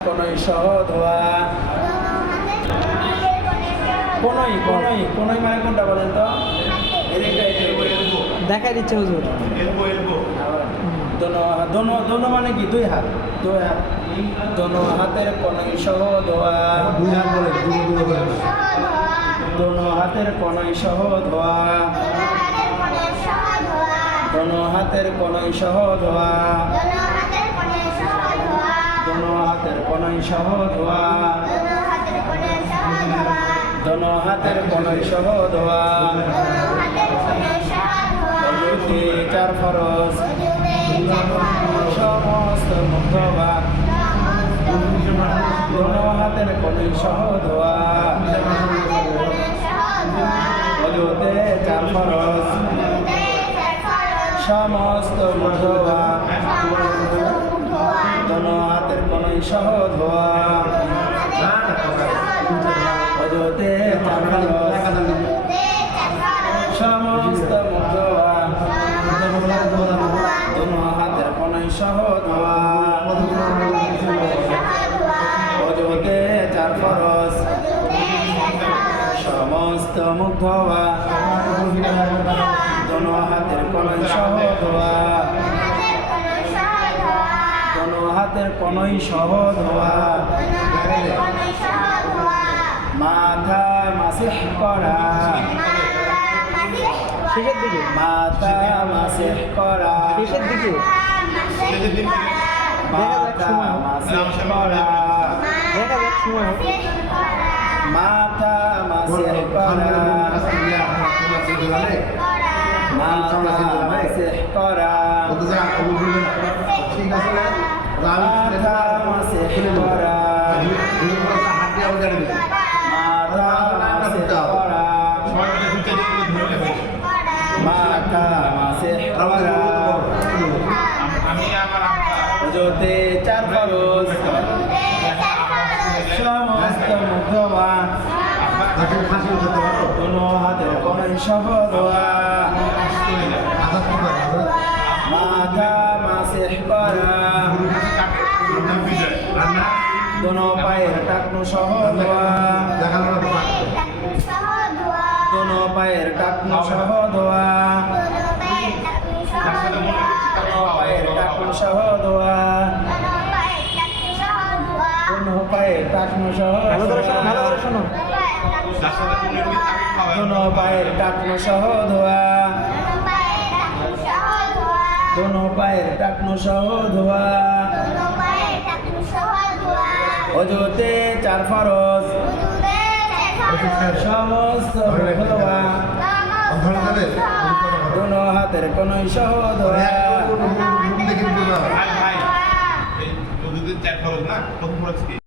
কোনই সহ ধোয়া কোনই কোনই কোনই মানে কোনটা বলেন তো। দেখাই দিচ্ছে হুজুর দোনো দোনো দোনো মানে কি দুই হাত দুই হাত দোনো হাতের কোনই সহ ধোয়া দুই হাত বলে। দোনো হাতের কোনই সহ ধোয়া দোনো হাতের কোনই সহ ধোয়া দোনো হাতের কোনই সহ ধোয়া। দোনো হাতের কোনই সহ ধোয়া। অযুতি চার ফরজ। সমস্ত মুক্তবা দোনো হাতের কোনই সহ ধোয়া। অযুতে চার ফরজ। সমস্ত মুক্তবা দোনো হাতের কোনই সহ ধোয়া অযুতে চার সমস্ত মুক্তবা দোনো হাতের কোনই সহ ধোয়া অযুতে চার ফরজ। সমস্ত মুখ ধোয়া দোনো হাতের কোনই সহ ধোয়া দোনো হাতের কোনই সহ হওয়া মাথা মাসিহ করা শেষের দিকে মাথা মাসিহ করা শেষের দিকে মাথা মাসিহ করা দেখা যাক সময় হোক। মাথা মাসিহ করা? মাথা মাসিহ করা? ঠিক আছে হাত চার ফরজ সমস্ত মুখবা তাকে ফাঁসি কোনো হাতের কোনই সহ ধোয়া আজাদ কি করে? আজাদ? মাথা দোনো পায়ের টাকনু সহ ধোয়া? দোনো পায়ের টাকনু সহ ধোয়া। দোনো পায়ের টাকনু সহ ধোয়া। দোনো পায়ের টাকনু সহ ভালো করে শোনো ভালো করে শোনো। দোনো পায়ের টাকনু সহ ধোয়া। দোনো পায়ের টাকনু সহ ধোয়া। অজতে চার ফরজ। সমস্ত? দোনো হাতের কোন চার ফরজ না? কত ফরজ কি?